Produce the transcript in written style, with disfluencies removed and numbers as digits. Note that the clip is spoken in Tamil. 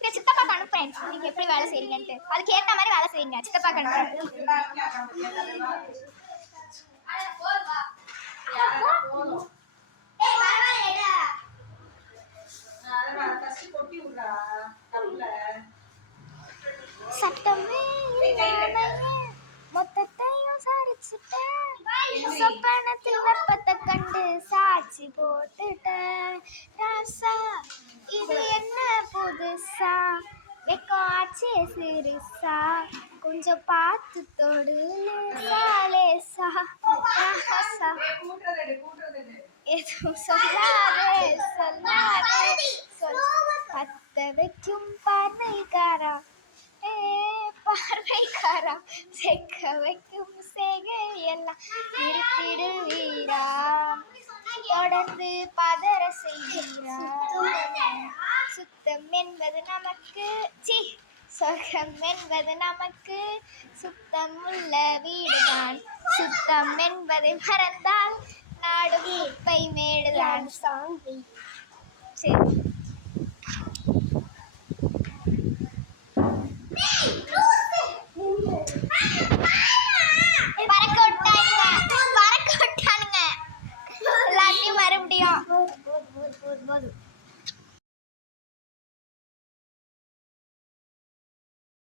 சித்தப்பா அனுப்புறேன் நீங்க எப்படி வேலை செய்றீங்கன்ட்டு அதுக்கு ஏத்த மாதிரி வேலை செய்யுங்க சித்தப்பா அனுப்புறேன் சட்டமே மொத்தத்தையும் சாரிச்சுட்டேன் சொப்பனத்தில் வெப்பத்தை கண்டு சாட்சி போட்டுட்டேன் ராசா இது என்ன புதுசா வெக்கம் ஆச்சே சிறுசா கொஞ்சம் பார்த்து தொடு லேசா ராசா எதுவும் சொல்லாதே பத்த வைக்கும் பார்வைக்காரா பார்வைக்காரா செக்க வைக்கும் சேகை எல்லாம் இருத்திடுவீரா தொடர்ந்து பதற செய்வீரா சுத்தம் என்பது நமக்கு சொர்க்கம் என்பது நமக்கு சுத்தம் உள்ள வீடுதான் சுத்தம் என்பதை மறந்தால் நாடு குப்பை மேடுதான் சரி